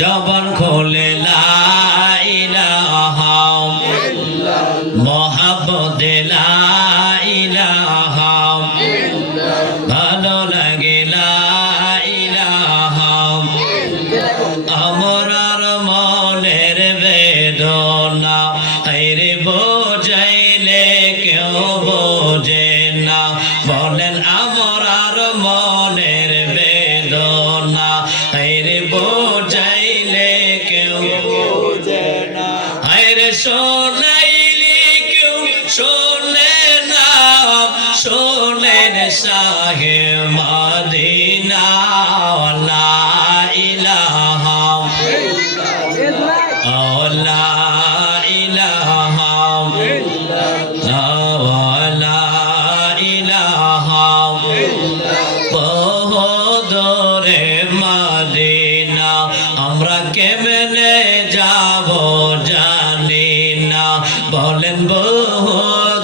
জবন খোলে লাইলাহা ভালো লাগে আমার মনের বেদনা। কেউ বোঝে না। হাইরে শোনাইলি কেউ শোনে না। শোনেন শাহে মাদিনা লা ইলাহা। লা বলেন বহুদূরে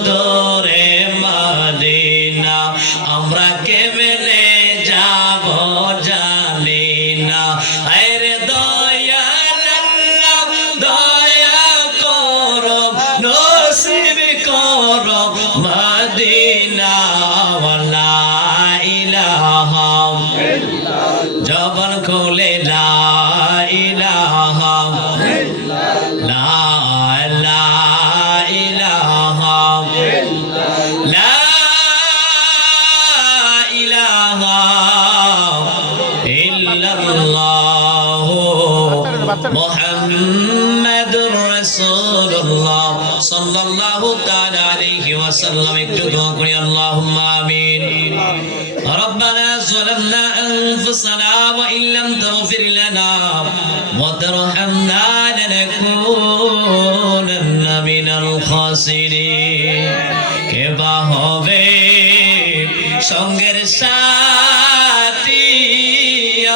আল্লাহুম্মা আমিন ربنا ظلمنا أنفسنا وإن لم تغفر لنا وترحمنا لنكونن من الخاسرين কেবা হবে সঙ্গের সাথী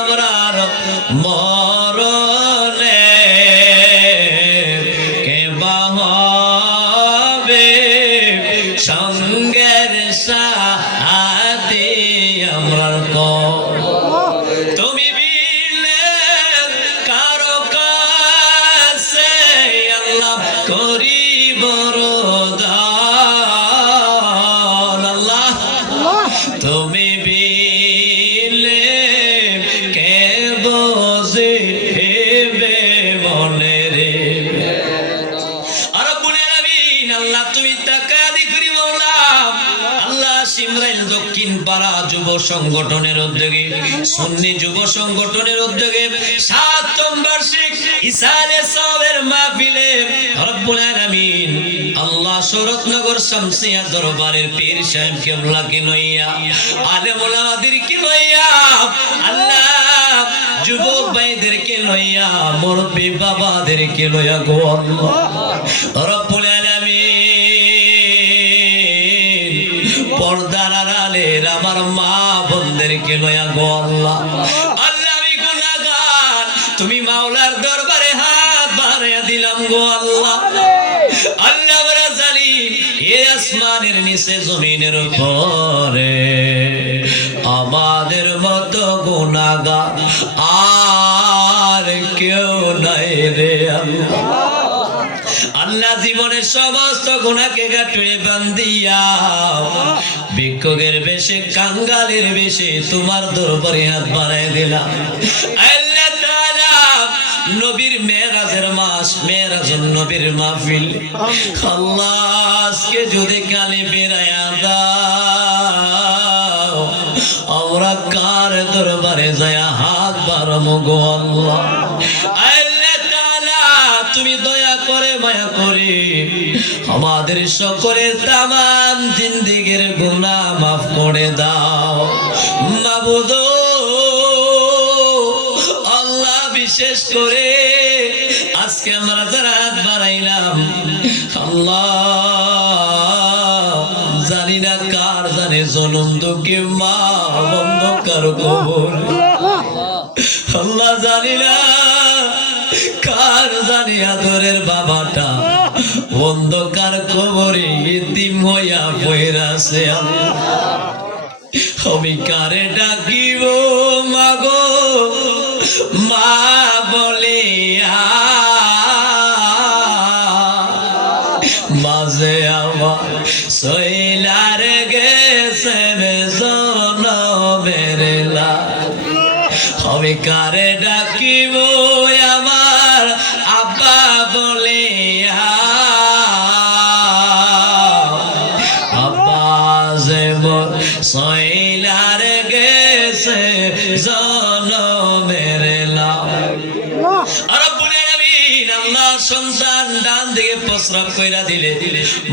আমরার মরণে কে বসে হেবে রে। আর বলে আমিন আল্লাহ তুমি টাকা দি করি আল্লাহ সিমরাইল দক্ষিণ পাড়া যুব সংগঠনের উদ্যোগে, সুন্নি যুব সংগঠনের উদ্যোগে সাতম বার্ষিক ইসালে সবের মাহফিলে রব্বুল আলামিন, আল্লাহ শরৎনগর শামসিয়া দরবারের পীর সাহেব কেবলাকে লইয়া আলেম ওলামাদেরকে লইয়া, আল্লাহ যুবক ভাইদেরকে লইয়া, মুরব্বী বাবাদেরকে লইয়া গো রব্বুল আলামিন, পর্দার আড়ালের আমার মা বোনদেরকে লইয়া গো আল্লাহ। আল্লাহ, আমি গুনাহগার। তুমি মাওলার দরবারে হাত বাড়াইয়া দিলাম গো আল্লাহ। আল্লাহ জানি এ আসমানের নিচে জমিনের উপরে আমাদের মতো গুনাহগার কেউ নাই রে আল্লাহ। জীবনের সমস্ত গুণাকে গাটুরে বান্দিয়া ভিক্ষুকের বেশে, কাঙ্গালের বেশে তোমার দরবারে হাত বাড়াই দিলাম। আল্লাহ নবীর মেরাজের মাস মেরাজুন নবীর মাহফিল। আল্লাহ, আজকে যদি কালে বেরায়া দাও, আমরা কার দরবারে যায় হাত বাড়ামো গো আল্লাহ? আমাদের সকলের তামাম জিন্দিগির গুনাহ মাফ করে দাও। মাবুদ, আল্লাহ বিশেষ করে আজকে আমরা যারা বাড়াইলাম, আল্লাহ জানি না কার জানে জনম দুঃখে মা বন্ধ কার কবর। আল্লাহ জানি না আর জানি আদরের বাবাটা। অন্ধকার কবরে ইতিম হইয়া পয়রাছে আমি কারে ডাকিব, মাগো? মা বলিয়া। মাঝে আমার শৈলার গেছে বেলা আমি কারে ডাকিব, আমার সন্তান ডান দিকে প্রস্রাব কইরা দিলে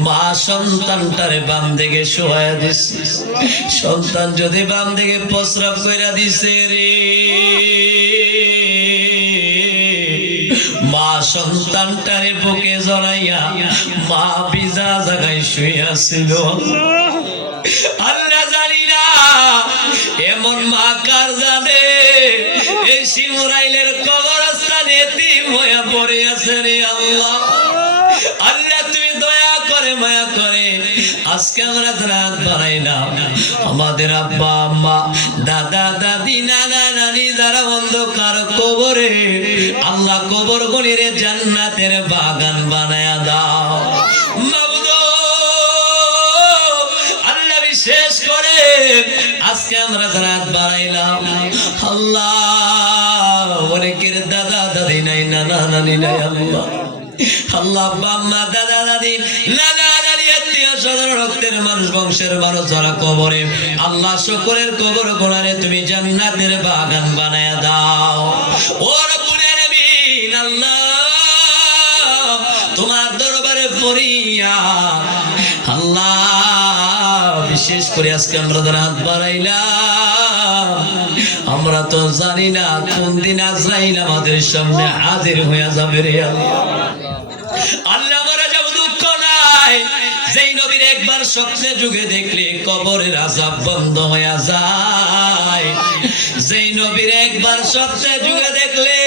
মা সন্তানটারে বাম দিকে শোয়া দিছে। সন্তান যদি বাম দিকে প্রস্রাব কইরা দিছে রে মা সন্তানটারে বুকে জড়াইয়া মা বিজা জায়গায় শুয়ে ছিল আল্লাহ জানি না এমন মা কার জানে? এই শিমুরাইলের কবরস্থানে আছে রে আল্লাহ। আল্লাহ, তুমি দয়া করে মায়া করে। আজকে আমরা রাত আমাদের আব্বা, আম্মা, দাদা, দাদি, নানা, নানি যারা অন্ধকার কবরে, আল্লাহ কবর গণিরে জান্নাতের বাগান বানায়া দাও। আল্লাহ বিশেষ করে আজকে আমরা রাত বাড়াইলাম। আল্লাহ আল্লাহ। তুমি জান্নাতের বাগান বানায় দাও। তোমার দরবারে ফরিয়া আল্লাহ, বিশেষ করে আজকে আমরা হাত আমরা তো জানি না কোন দিন আজরাইল আমাদের সামনে হাজির হয়ে যাবে রে আল্লাহ। মারা যাব দুঃখ নাই। যেই নবীর একবার স্বপ্নে যুগে দেখলে কবরের আজাব বন্ধ হয়ে যায়। যেই নবীর একবার স্বপ্নে যুগে দেখলে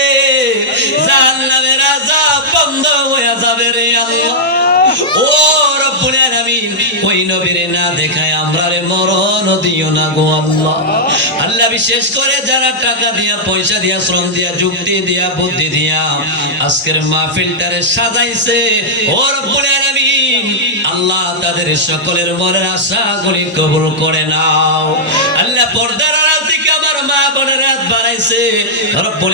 জাহান্নামের আজাব বন্ধ হয়ে যাবে রে আল্লাহ। ও ওই নবীরে না দেখায় মরণ দিও না গো আল্লাহ। আল্লাহ বিশেষ করে যারা টাকা দিয়া, পয়সা দিয়া, শ্রম দিয়া, যুক্তি দিয়া, বুদ্ধি দিয়া আজকের মাহফিলটারে সাজাইছে। আল্লাহ তাদের সকলের মনের আশা করি কবুল করে নাও। আল্লাহ পর্দার আড়াল থেকে আমার মা বোনের রাত বাড়াইছে। রব্বুল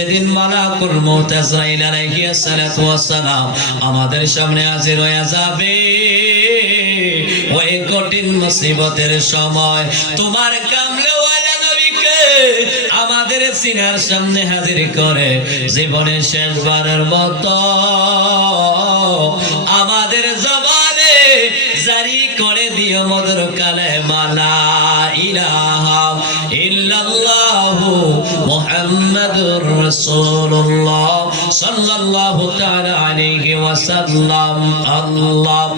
যেদিন মালাকুল মউত আজরাইল আলাইহিস সালাতু ওয়াস সালাম আমাদের সামনে হাজির হয়ে যাবে, ওই কঠিন মুসিবতের সময়। তোমার কামলেওয়ালা নবীকে আমাদের সিনার সামনে হাজির করে। জীবনের শেষবারের মতো আমাদের জবানে জারি করে দিও মধুর কালে, মালা ইলাহা ইল্লাল্লাহু محمد رسول الله صلى الله تعالى عليه وسلم. الله